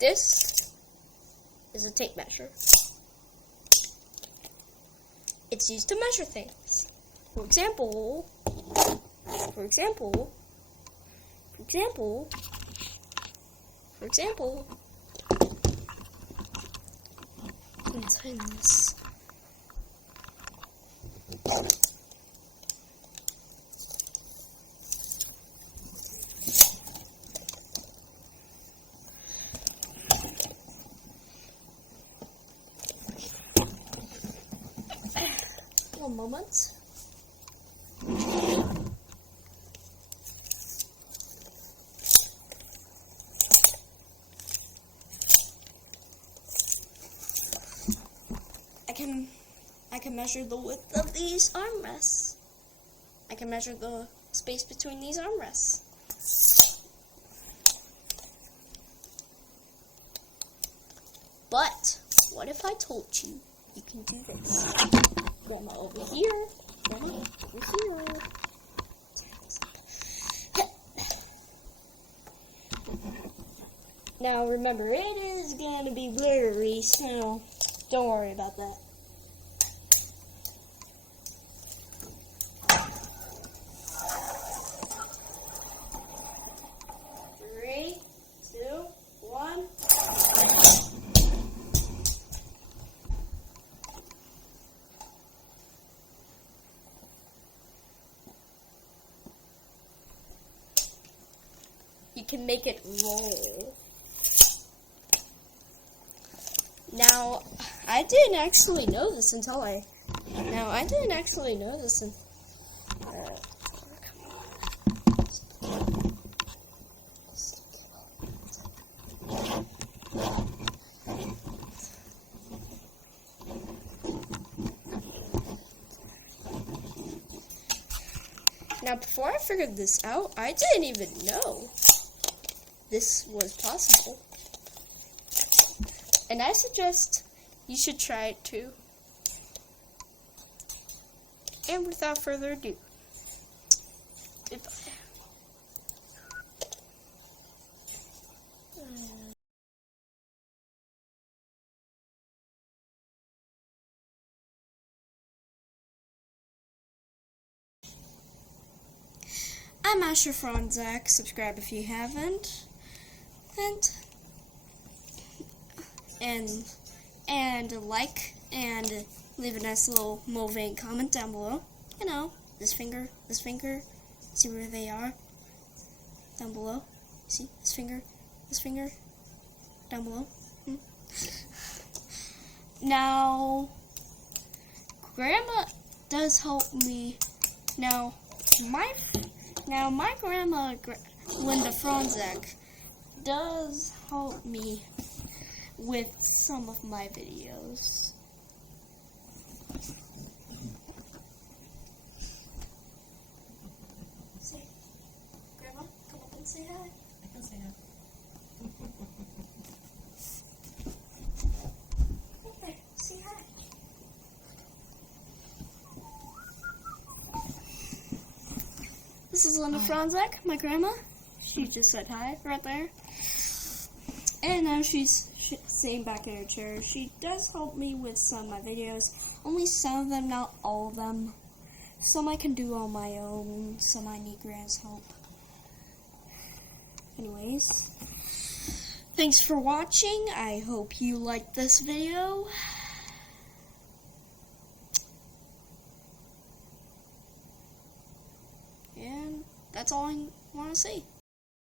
This is a tape measure. It's used to measure things. For example, contains one moment. I can measure the width of these armrests. I can measure the space between these armrests. But what if I told you you can do this? Grandma over here. Grandma over here. Now remember, it is going to be blurry, so don't worry about that. Three, two, one. You can make it roll. Now, I didn't actually know this until Now, before I figured this out, I didn't even know this was possible. And I suggest you should try it too. And without further ado, goodbye. I'm Asher Franzak. Subscribe if you haven't. And like and leave a nice little motivating comment down below. You know, this finger, see where they are? Down below. See, this finger, down below. Now, Grandma does help me. Now, my grandma, Linda Franzak, does help me with some of my videos. Say, Grandma, come up and say hi. I'll say hi. Hey, say hi. This is Linda Franzak, my grandma. She just said hi right there. And now she's sitting back in her chair. She does help me with some of my videos. Only some of them, not all of them. Some I can do on my own. Some I need Grand's help. Anyways, thanks for watching. I hope you liked this video. And that's all I want to say.